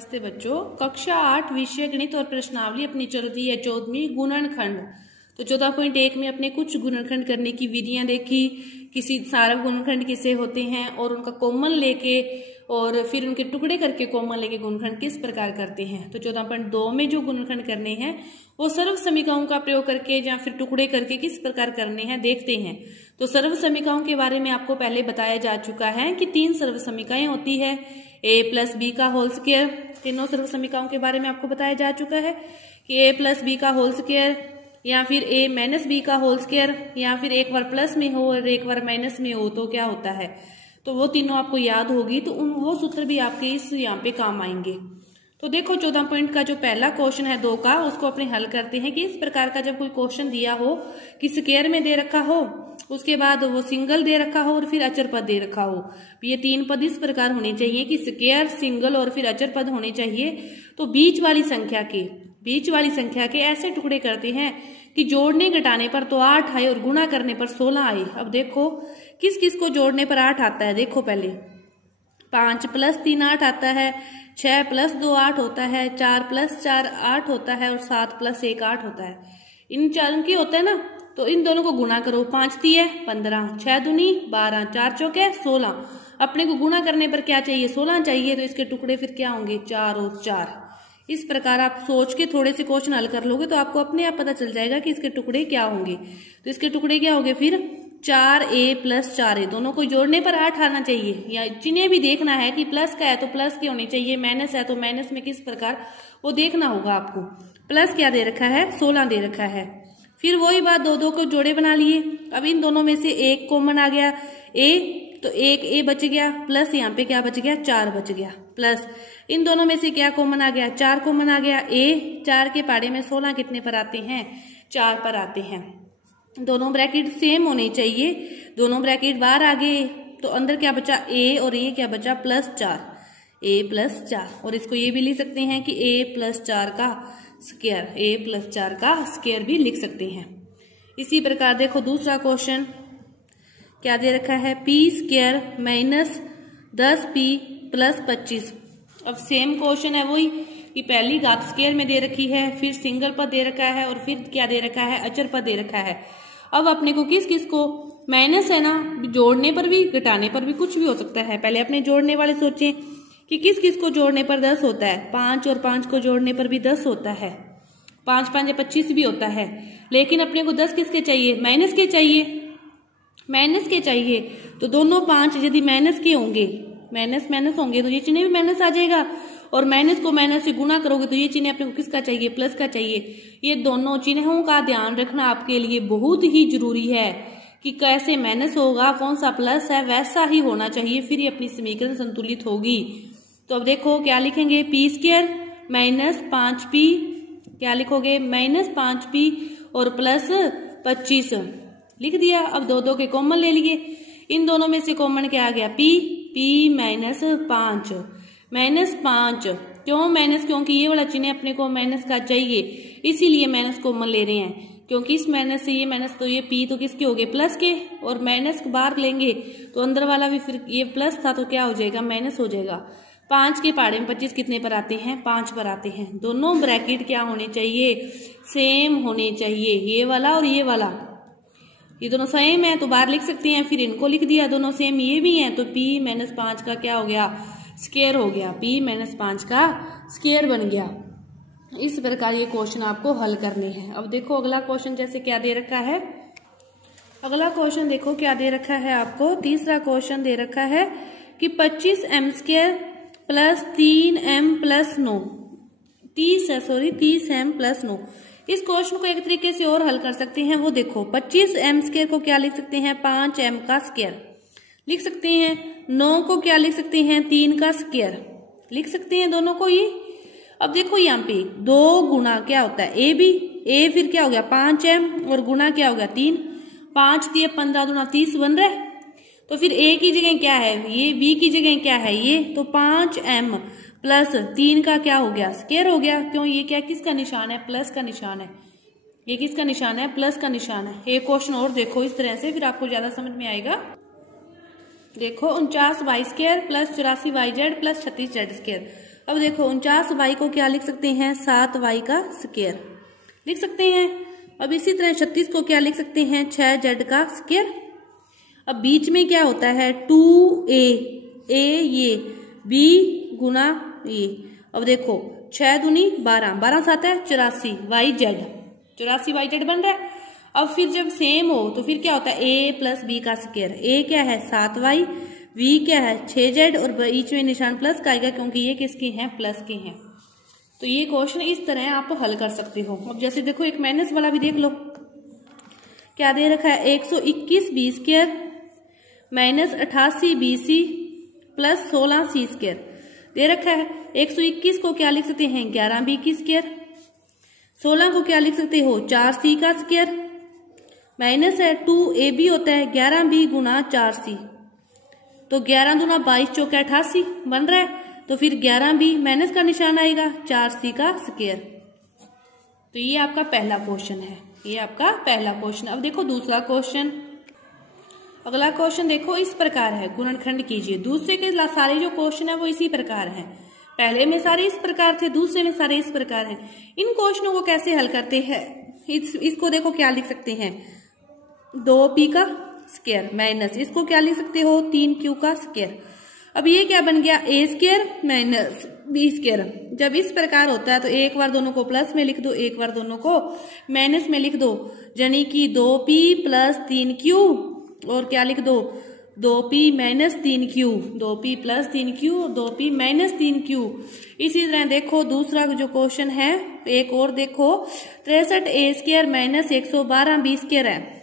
नमस्ते बच्चों, कक्षा 8 विषय गणित और प्रश्नावली अपनी चल रही है 14वीं गुणनखंड। तो 14.1 में अपने कुछ गुणनखंड करने की विधियां देखी, किसी सारव गुणनखंड किसे होते हैं और उनका कॉमन लेके और फिर उनके टुकड़े करके कॉमन लेके गुणनखंड किस प्रकार करते हैं। तो 14.2 में जो गुणनखंड करने हैं वो सर्व समीकरणों का प्रयोग करके या फिर टुकड़े करके किस प्रकार करने हैं देखते हैं। तो सर्व समीकरणों के बारे में आपको पहले बताया जा चुका है कि 3 सर्व समीकरण होती है, a प्लस बी का होल स्क्वायर। तीनों सर्व समीकरणों के बारे में आपको बताया जा चुका है कि a प्लस बी का होल स्क्वायर या फिर a माइनस बी का होल स्क्वायर या फिर एक बार प्लस में हो और एक बार माइनस में हो तो क्या होता है। तो वो तीनों आपको याद होगी, तो वो सूत्र भी आपके इस यहाँ पे काम आएंगे। तो देखो 14 पॉइंट का जो पहला क्वेश्चन है 2 का, उसको अपने हल करते हैं कि इस प्रकार का जब कोई क्वेश्चन दिया हो कि स्क्वायर में दे रखा हो, उसके बाद वो सिंगल दे रखा हो और फिर अचर पद दे रखा हो। ये 3 पद इस प्रकार होने चाहिए कि स्क्वायर, सिंगल और फिर अचर पद होने चाहिए। तो बीच वाली संख्या के ऐसे टुकड़े करते हैं कि जोड़ने घटाने पर तो 8 आए और गुणा करने पर 16 आए। अब देखो किस किस को जोड़ने पर 8 आता है। देखो पहले 5 प्लस 3 8 आता है, 6 प्लस 2 8 होता है, 4 प्लस 4 8 होता है और 7 प्लस 1 8 होता है। इन चारों की होता है ना, तो इन दोनों को गुणा करो। 5 3 15, 6 दूनी 12, 4 चौके 16। अपने को गुणा करने पर क्या चाहिए, 16 चाहिए। तो इसके टुकड़े फिर क्या होंगे, 4 और 4। इस प्रकार आप सोच के थोड़े से क्वेश्चन हल कर लोगे तो आपको अपने आप पता चल जाएगा कि इसके टुकड़े क्या होंगे। तो इसके टुकड़े क्या होंगे फिर 4a प्लस 4a, दोनों को जोड़ने पर 8 आना चाहिए। या जिन्हें भी देखना है कि प्लस का है तो प्लस के होने चाहिए, माइनस है तो माइनस में किस प्रकार वो देखना होगा आपको। प्लस क्या दे रखा है, 16 दे रखा है। फिर वही बात 2 को जोड़े बना लिए। अब इन दोनों में से एक कॉमन आ गया a, तो एक a बच गया, प्लस यहाँ पे क्या बच गया, 4 बच गया। प्लस इन दोनों में से क्या कॉमन आ गया, 4 कॉमन आ गया। a 4 के पाड़े में 16 कितने पर आते हैं, 4 पर आते हैं। दोनों ब्रैकेट सेम होने चाहिए, दोनों ब्रैकेट बाहर आ गए तो अंदर क्या बचा, a और ये क्या बचा, प्लस 4, a प्लस 4। और इसको ये भी लिख सकते हैं कि a प्लस 4 का स्क्वायर, a प्लस 4 का स्क्वायर भी लिख सकते हैं। इसी प्रकार देखो दूसरा क्वेश्चन क्या दे रखा है, p square minus 10p plus 25। अब सेम क्वेश्चन है वही कि पहली घात स्क्वायर में दे रखी है, फिर सिंगल पद दे रखा है और फिर क्या दे रखा है, अचर पद दे रखा है। अब अपने को किस किस को, माइनस है ना, जोड़ने पर भी घटाने पर भी कुछ भी हो सकता है। पहले अपने जोड़ने वाले सोचें कि किस किस को जोड़ने पर 10 होता है। 5 और 5 को जोड़ने पर भी 10 होता है, 5 5 25 भी होता है। लेकिन अपने को 10 किसके चाहिए, माइनस के चाहिए, माइनस के चाहिए। तो दोनों 5 यदि माइनस के होंगे, माइनस होंगे तो ये चिन्ह भी माइनस आ जाएगा, और माइनस को माइनस से गुणा करोगे तो ये चिन्ह अपने को किसका चाहिए, प्लस का चाहिए। ये दोनों चिन्हों का ध्यान रखना आपके लिए बहुत ही जरूरी है कि कैसे माइनस होगा, कौन सा प्लस है, वैसा ही होना चाहिए, फिर ये अपनी समीकरण संतुलित होगी। तो अब देखो क्या लिखेंगे, p स्क्वायर माइनस 5p, क्या लिखोगे, माइनस 5p और प्लस 25 लिख दिया। अब 2 के कॉमन ले लिए, इन दोनों में से कॉमन क्या आ गया, p माइनस 5, माइनस 5। क्यों माइनस, क्योंकि ये वाला चिन्ह अपने को माइनस का चाहिए, इसीलिए माइनस कॉमन ले रहे हैं। क्योंकि इस माइनस से ये माइनस, तो ये p तो किसके हो गए, प्लस के, और माइनस बाहर लेंगे तो अंदर वाला भी फिर ये प्लस था तो क्या हो जाएगा, माइनस हो जाएगा। 5 के पाड़े में 25 कितने पर आते हैं, 5 पर आते हैं। दोनों ब्रैकेट क्या होने चाहिए, सेम होने चाहिए, ये वाला और ये वाला। ये दोनों सेम है तो बाहर लिख सकते हैं, फिर इनको लिख दिया, दोनों सेम ये भी हैं तो p माइनस 5 का क्या हो गया, स्क्वायर हो गया, p माइनस 5 का स्क्वायर बन गया। इस प्रकार ये क्वेश्चन आपको हल करने हैं। अब देखो अगला क्वेश्चन जैसे क्या दे रखा है, अगला क्वेश्चन देखो क्या दे रखा है आपको। तीसरा क्वेश्चन दे रखा है कि 25m square plus 3m plus 9, 30m plus 9। इस क्वेश्चन को एक तरीके से और हल कर सकते हैं, वो देखो 25m स्क्वायर को क्या लिख सकते हैं, 5m का स्क्वायर लिख सकते हैं। 9 को क्या लिख सकते हैं, 3 का स्क्वायर लिख सकते हैं दोनों को ही। अब देखो यहाँ पे 2 गुना क्या होता है, a फिर क्या हो गया 5m और गुना क्या हो गया 3, 5 3 15 दूना 30 बन रहा है। तो फिर a की जगह क्या है, ये b की जगह क्या है ये, तो 5m प्लस 3 का क्या हो गया, स्क्वायर हो गया। क्यों, ये क्या किसका निशान है, प्लस का निशान है। ये किसका निशान है, प्लस का निशान है। एक क्वेश्चन और देखो इस तरह से, फिर आपको ज्यादा समझ में आएगा। देखो 49y square plus 84yz plus 36z square. अब देखो 49y को क्या लिख सकते हैं, 7y का स्क्वायर लिख सकते हैं। अब इसी तरह 36 को क्या लिख सकते हैं, 6z का स्क्वायर। अब बीच में क्या होता है 2a, a ये b गुना ये। अब देखो 6 दूनी 12, 12 7 है 84 yz, 84 yz बन रहा है। अब फिर जब सेम हो तो फिर क्या होता है a प्लस b का स्क्वायर। a क्या है 7y, v क्या है 6z और बीच में निशान प्लस का आएगा क्योंकि ये किसके हैं, प्लस के हैं। तो ये क्वेश्चन इस तरह आप हल कर सकते हो। अब जैसे देखो एक माइनस वाला भी देख लो, क्या दे रखा है 121 B square minus 88 BC plus 16 C square दे रखा है। 121 को क्या लिख सकते हैं 11 B की स्क्वायर, 16 को क्या लिख सकते हो 4 C का स्क्वायर, माइनस है 2AB होता है 11 B गुना 4 C, तो 11 दूना 22 चौका 88 बन रहा है। तो फिर 11 B माइनस का निशान आएगा 4 C का स्क्वायर। तो ये आपका पहला क्वेश्चन है, ये आपका पहला क्वेश्चन। अब देखो दूसरा क्वेश्चन। अगला क्वेश्चन देखो इस प्रकार है, गुणनखंड कीजिए। दूसरे के सारे जो क्वेश्चन है वो इसी प्रकार हैं, पहले में सारे इस प्रकार थे, दूसरे में सारे इस प्रकार हैं। इन क्वेश्चनों को कैसे हल करते हैं, इसको देखो क्या लिख सकते हैं 2p का स्क्वायर माइनस इसको क्या लिख सकते हो 3q का स्क्वायर। अब ये क्या बन गया a square minus b square. जब इस प्रकार होता है तो एक बार दोनों को प्लस में लिख दो, एक बार दोनों को माइनस में लिख दो, यानी कि 2p प्लस 3q और क्या लिख दो 2p minus 3q, 2p plus 3q और 2p माइनस 3q। इसी तरह देखो दूसरा जो क्वेश्चन है एक और देखो 63a square minus 112 b square है।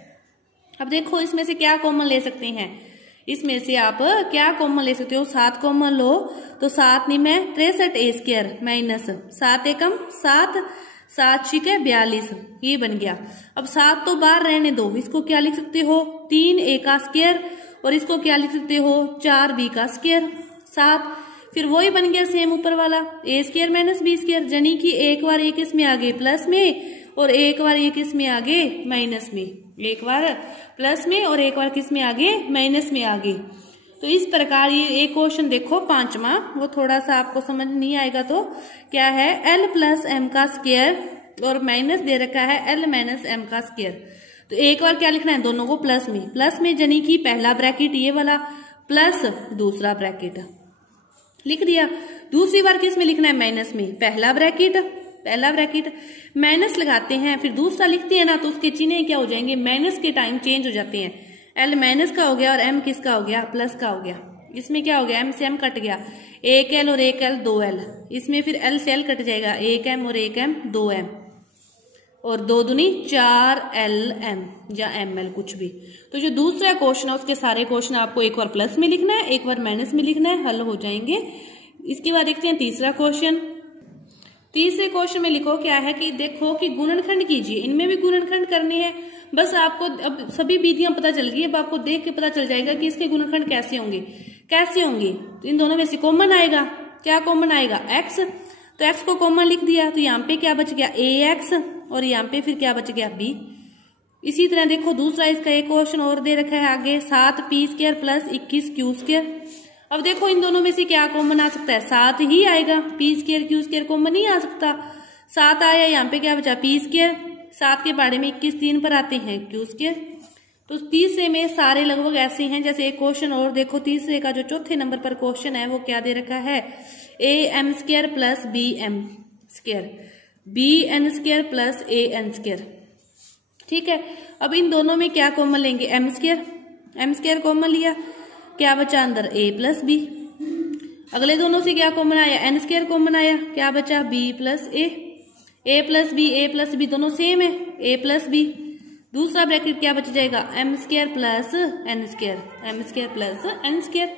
अब देखो इसमें से क्या कॉमन ले सकते हैं, इसमें से आप क्या कॉमन ले सकते हो 7 कॉमन लो तो 7 नहीं में 63a स्क्वायर माइनस 7 एकम 7, 7 छिके 42, ये बन गया। अब 7 तो बाहर रहने दो, इसको क्या लिख सकते हो 3a का स्क्वायर और इसको क्या लिख सकते हो 4b का स्क्वायर 7। फिर वही बन गया सेम ऊपर वाला a square minus b square, यानी कि एक बार ये किस में आ गए प्लस में और एक बार ये किस में आ गए माइनस में, एक बार प्लस में और एक बार किस में आ गए माइनस में आ गए। तो इस प्रकार ये एक क्वेश्चन देखो पांचवा, वो थोड़ा सा आपको समझ नहीं आएगा तो क्या है l प्लस m का स्क्वायर और माइनस दे रखा है l माइनस m का स्क्वायर। तो एक बार क्या लिखना है दोनों को प्लस में यानी कि पहला ब्रैकेट ये वाला प्लस दूसरा ब्रैकेट लिख दिया। दूसरी बार किस में लिखना है माइनस में, पहला ब्रैकेट माइनस लगाते हैं, फिर दूसरा लिखते हैं ना तो उसके चिन्ह क्या हो जाएंगे माइनस के टाइम चेंज हो जाते हैं। l माइनस का हो गया और m किसका हो गया प्लस का हो गया। इसमें क्या हो गया m से m कट गया, एक l और एक l 2l, इसमें फिर l से l कट जाएगा, एक m और एक m 2m और 2 दूनी 4lm या ml कुछ भी। तो जो दूसरा क्वेश्चन है उसके सारे क्वेश्चन आपको एक बार प्लस में लिखना है एक बार माइनस में लिखना है, हल हो जाएंगे। इसके बाद देखते हैं तीसरा क्वेश्चन। तीसरे क्वेश्चन में लिखो क्या है कि देखो कि गुणनखंड कीजिए, इनमें भी गुणनखंड करने हैं। बस आपको अब सभी विधियां पता चल गई, अब आपको देख के पता चल जाएगा कि इसके गुणनखंड कैसे होंगे। तो इन दोनों में से कॉमन आएगा, क्या कॉमन आएगा x, तो x को कॉमन लिख दिया तो यहाँ पे क्या बच गया ax और यहाँ पे फिर क्या बच गया b। इसी तरह देखो दूसरा इसका एक क्वेश्चन और दे रखा है आगे 7p square plus 21q square. अब देखो इन दोनों में से क्या कॉमन आ सकता है 7 ही आएगा, p square q square common नहीं आ सकता। 7 आया, यहाँ पे क्या बचा p स्क्वायर, 7 के बारे में 21 3 पर आते हैं q स्क्वायर। तो तीसरे में सारे लगभग ऐसे हैं। जैसे एक क्वेश्चन और देखो तीसरे का जो चौथे नंबर पर क्वेश्चन है वो क्या दे रखा है am square plus bm square, bn square plus an square. ठीक है, अब इन दोनों में क्या कॉमन लेंगे m स्क्वायर कॉमन लिया, क्या बचा अंदर a प्लस b। अगले दोनों से क्या कॉमन आया n स्क्वायर कॉमन आया, क्या बचा b plus a plus b दोनों सेम है a प्लस b। दूसरा ब्रैकेट क्या बच जाएगा m square plus n square.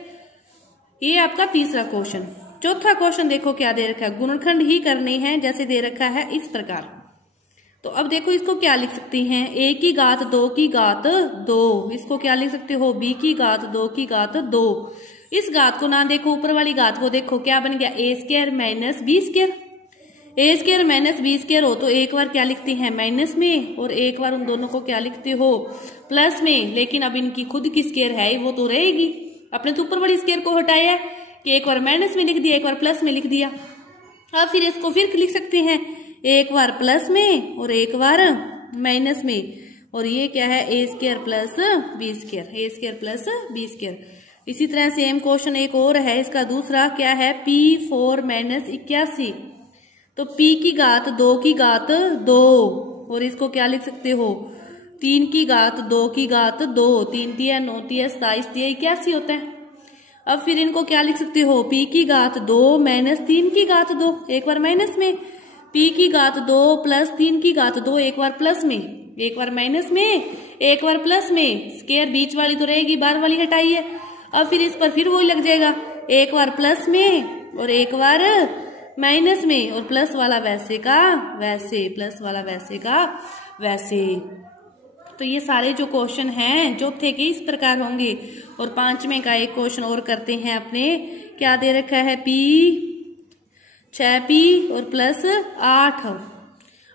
ये आपका तीसरा क्वेश्चन। चौथा क्वेश्चन देखो क्या दे रखा है, गुणनखंड ही करने हैं जैसे दे रखा है इस प्रकार। तो अब देखो इसको क्या लिख सकते हैं a की घात 2 की घात 2, इसको क्या लिख सकते हो b की घात 2 की घात 2। इस घात को ना देखो, ऊपर वाली घात को देखो, क्या बन गया a square minus b square. a square minus b square हो तो एक बार क्या लिखते हैं माइनस में और एक बार उन दोनों को क्या लिखते हो प्लस में। लेकिन अब इनकी खुद की स्क्वायर है वो तो रहेगी, अपने तो ऊपर वाली स्क्वायर को हटाया, कि एक बार माइनस में लिख दिया, एक बार प्लस में लिख दिया। अब फिर इसको फिर लिख सकते हैं, एक बार प्लस में और एक बार माइनस में, और ये क्या है ए स्क्वायर प्लस बी स्क्वायर, ए स्क्वायर प्लस बी स्क्वायर। इसी तरह सेम क्वेश्चन एक और है, इसका दूसरा क्या है, P4 माइनस 81, तो P की घात 2 की घात 2, और इसको क्या लिख सकते हो 3 की घात 2 की घात 2, 3 तिया 9 तिया 27 तिया 81 होता है। अब फिर इनको क्या लिख सकते हो, P की घात 2 माइनस 3 की घात 2, एक बार माइनस में, P की घात 2 प्लस 3 की घात 2, एक बार प्लस में, एक बार माइनस में, एक बार प्लस में, स्क्वायर बीच वाली तो रहेगी, बाहर वाली हटाइए। अब फिर इस पर फिर वही लग जाएगा, एक बार प्लस में और एक बार माइनस में, और प्लस वाला वैसे का वैसे, प्लस वाला वैसे का वैसे। तो ये सारे जो क्वेश्चन हैं जो थे कि इस प्रकार होंगे। और 5वें का एक क्वेश्चन और करते हैं अपने, क्या दे रखा है, P 6P और प्लस 8।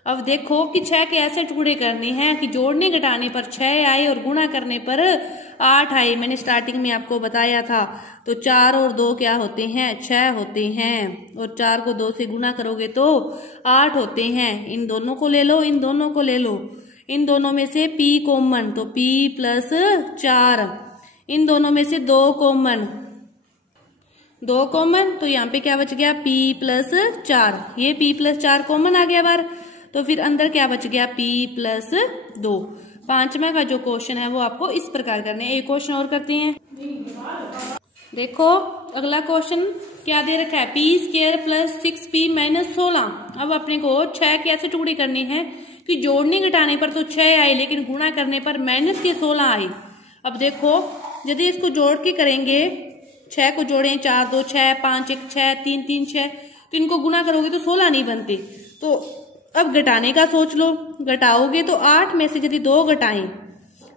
अब देखो कि 6 के ऐसे टुकड़े करने हैं कि जोड़ने घटाने पर 6 आए और गुणा करने पर 8 आए। मैंने स्टार्टिंग में आपको बताया था। तो 4 और 2 क्या होते हैं, 6 होते हैं, और 4 को 2 से गुणा करोगे तो 8 होते हैं। इन दोनों को ले लो, इन दोनों को ले लो, इन दोनों में से P कॉमन, तो P प्लस 4, इन दोनों में से 2 कॉमन, 2 कॉमन, तो यहाँ पे क्या बच गया, P प्लस 4, ये P प्लस 4 कॉमन आ गया बार। तो फिर अंदर क्या बच गया, P प्लस 2। 5वां का जो क्वेश्चन है वो आपको इस प्रकार करने हैं। एक क्वेश्चन और करते हैं। देखो अगला क्वेश्चन क्या दे रखा है, P square plus 6P minus 16। अब अपने को 6 के ऐसे टुकड़े करने हैं कि जोड़ने घटाने पर तो 6 आए, लेकिन गुणा करने पर माइनस के 16 आए। अब देखो यदि इसको जोड़ के करेंगे, 6 को जोड़ें, 4 2 6, 5 1 6, 3 3 6, तो इनको गुणा करोगे तो 16 नहीं बनते। तो अब घटाने का सोच लो, घटाओगे तो 8 में से यदि 2 घटाएं,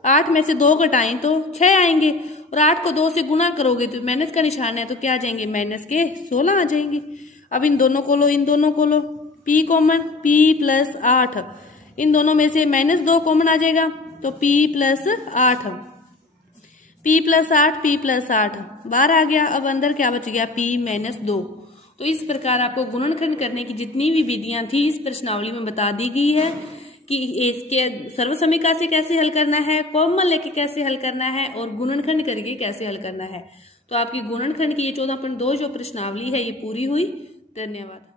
8 में से 2 घटाएं तो 6 आएंगे, और 8 को 2 से गुणा करोगे तो माइनस का निशान है, तो क्या आ जाएंगे, माइनस के 16 आ जाएंगे। अब इन दोनों को लो, इन दोनों को लो, P कॉमन, P प्लस 8, इन दोनों में से माइनस 2 कॉमन आ जाएगा, तो P plus 8, P plus 8, P plus 8 बाहर आ गया। अब अंदर क्या बच गया, P माइनस 2। तो इस प्रकार आपको गुणनखंड करने की जितनी भी विधियां थी इस प्रश्नावली में बता दी गई है कि इसके सर्वसमीका से कैसे हल करना है, कॉमन लेके कैसे हल करना है, और गुणनखंड करके कैसे हल करना है। तो आपकी गुणनखंड की ये 14.2 जो प्रश्नावली है ये पूरी हुई। धन्यवाद।